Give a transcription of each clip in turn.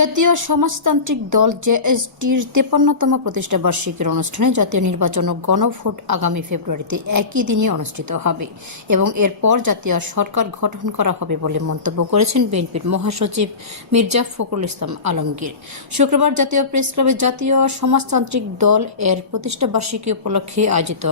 জাতীয় সমাজতান্ত্রিক দল জেএসটির তেপান্নতম প্রতিষ্ঠা বার্ষিকীর অনুষ্ঠানে জাতীয় নির্বাচন ও গণভোট আগামী ফেব্রুয়ারিতে একই দিনে অনুষ্ঠিত হবে এবং এরপর জাতীয় সরকার গঠন করা হবে বলে মন্তব্য করেছেন বিএনপির মহাসচিব মির্জা ফখরুল ইসলাম আলমগীর। শুক্রবার জাতীয় প্রেস ক্লাবে জাতীয় সমাজতান্ত্রিক দল এর প্রতিষ্ঠা বার্ষিকী উপলক্ষে আয়োজিত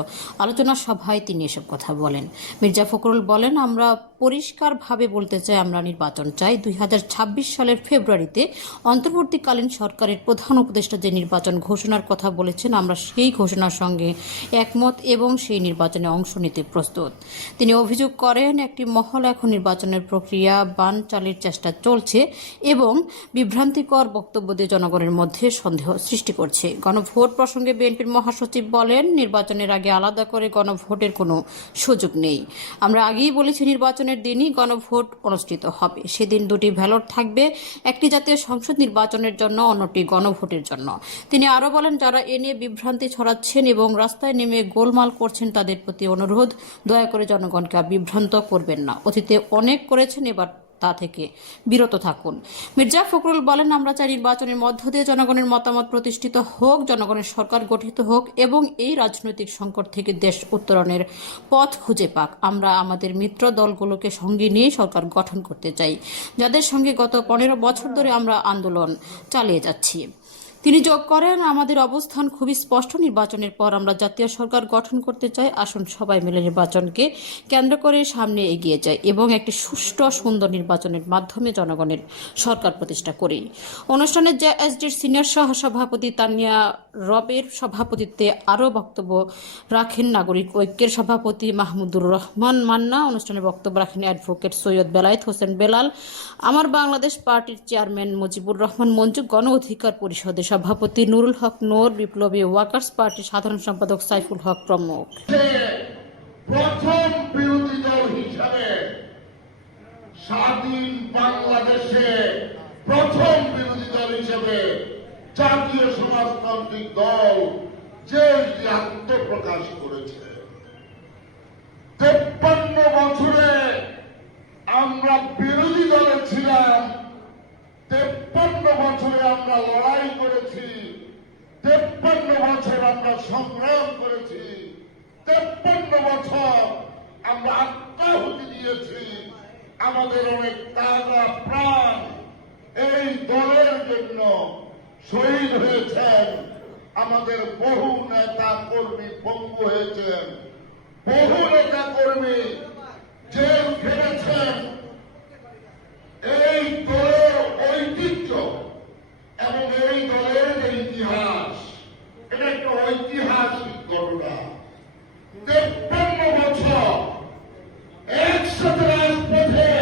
আলোচনা সভায় তিনি এসব কথা বলেন। মির্জা ফখরুল বলেন, আমরা পরিষ্কারভাবে বলতে চাই, আমরা নির্বাচন চাই। দুই হাজার ছাব্বিশ সালের ফেব্রুয়ারিতে অন্তর্বর্তীকালীন সরকারের প্রধান উপদেষ্টা যে নির্বাচন ঘোষণার কথা বলেছেন, আমরা সেই ঘোষণার সঙ্গে একমত এবং সেই নির্বাচনে অংশ নিতে প্রস্তুত। তিনি অভিযোগ করেন, একটি মহল এখন নির্বাচনের প্রক্রিয়া বান চালের চেষ্টা চলছে এবং বিভ্রান্তিকর বক্তব্য দিয়ে জনগণের মধ্যে সন্দেহ সৃষ্টি করছে। গণভোট প্রসঙ্গে বিএনপির মহাসচিব বলেন, নির্বাচনের আগে আলাদা করে গণভোটের কোনো সুযোগ নেই। আমরা আগেই বলেছি, নির্বাচনের দিনই গণভোট অনুষ্ঠিত হবে। সেদিন দুটি ব্যালট থাকবে, একটি জাতীয় সংসদ নির্বাচনের জন্য অন্যটি গণভোটের জন্য। তিনি আরও বলেন, যারা এ নিয়ে বিভ্রান্তি ছড়াচ্ছেন এবং রাস্তায় নেমে গোলমাল করছেন, তাদের প্রতি অনুরোধ, দয়া করে জনগণকে বিভ্রান্ত করবেন না। অতীতে অনেক করেছেন, এবার তা থেকে বিরত থাকুন। মির্জা ফখরুল বলেন, আমরা চাই নির্বাচনের মধ্য দিয়ে জনগণের মতামত প্রতিষ্ঠিত হোক, জনগণের সরকার গঠিত হোক এবং এই রাজনৈতিক সংকট থেকে দেশ উত্তরণের পথ খুঁজে পাক। আমরা আমাদের মিত্র দলগুলোকে সঙ্গে নিয়ে সরকার গঠন করতে চাই। যাদের সঙ্গে গত পনেরো বছর ধরে আমরা আন্দোলন চালিয়ে যাচ্ছি। তিনি যোগ করেন, আমাদের অবস্থান খুবই স্পষ্ট নির্বাচনের পর আমরা জাতীয় সরকার গঠন করতে চাই, আসুন সবাই মিলে নির্বাচনকে কেন্দ্র করে সামনে এগিয়ে যায় এবং একটি সুষ্ঠু, সুন্দর নির্বাচনের মাধ্যমে জনগণের সরকার প্রতিষ্ঠা করি। অনুষ্ঠানে জেএসডির সিনিয়র সহ সভাপতি তানিয়া রবের সভাপতিত্বে আরও বক্তব্য রাখেন নাগরিক ঐক্যের সভাপতি মাহমুদুর রহমান মান্না, অনুষ্ঠানে বক্তব্য রাখেন অ্যাডভোকেট সৈয়দ বেলায়েত হোসেন বেলাল, আমার বাংলাদেশ পার্টির চেয়ারম্যান মুজিবুর রহমান মঞ্জু গণ অধিকার পরিষদের সভাপতি নুরুল হক নোর, বিপ্লবী ওয়ার্কার্স পার্টির সাধারণ সম্পাদক সাইফুল হক প্রমুখ। প্রথম বিরোধী দল হিসাবে স্বাধীন বাংলাদেশে প্রথম বিরোধী দল জাতীয় সমাজতান্ত্রিক দল যে আত্মপ্রকাশ করেছে। তেপ্পান্ন বছরে আমরা বিরোধী দলে ছিলাম, তেপ্পান্ন বছরে আমরা লড়াই করেছি। সংগ্রাম করেছি। তেপ্পান্ন বছর আমরা আত্মাহুতি দিয়েছি। আমাদের অনেক তাজা প্রাণ এই দলের জন্য শহীদ হয়েছেন। আমাদের বহু নেতা কর্মী পঙ্গু হয়েছেন। বহু নেতা কর্মী জেল খেলেছেন এই দলের ঐতিহ্য এবং এই দলের ইতিহাস এটা একটা ঐতিহাসিক ঘটনা তেপ্পান্ন বছর একসাথে রাজপথে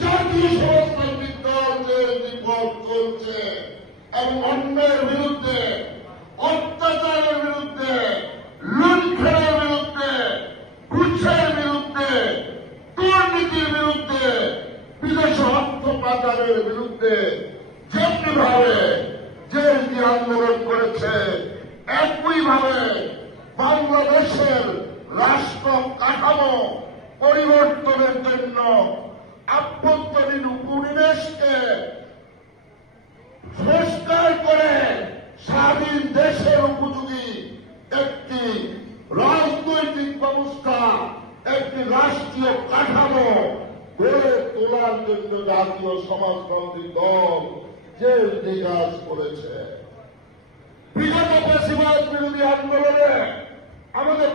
জাতীয় সমাজতান্ত্রিক দল বিপদ চলছে। এবং অন্যের বিরুদ্ধে, অত্যাচারের বিরুদ্ধে, লুণ্ঠনের বিরুদ্ধে, ঘুষের বিরুদ্ধে, দুর্নীতির বিরুদ্ধে, বিদেশ অর্থ পাচারের বিরুদ্ধে যেমনি ভাবে যে যে আন্দোলন করেছে, একইভাবে বাংলাদেশের রাষ্ট্র কাঠামো পরিবর্তনের জন্য আভ্যন্তরীণ উপনিবেশকে সংস্কার করে স্বাধীন দেশের উপযোগী একটি রাজনৈতিক ব্যবস্থা, একটি রাষ্ট্রীয় কাঠামো গড়ে তোলার জন্য জাতীয় সমাজতান্ত্রিক দল যে বিকাশ করেছে। বিগত বেশিরভাগ বিরোধী আন্দোলনে আমাদের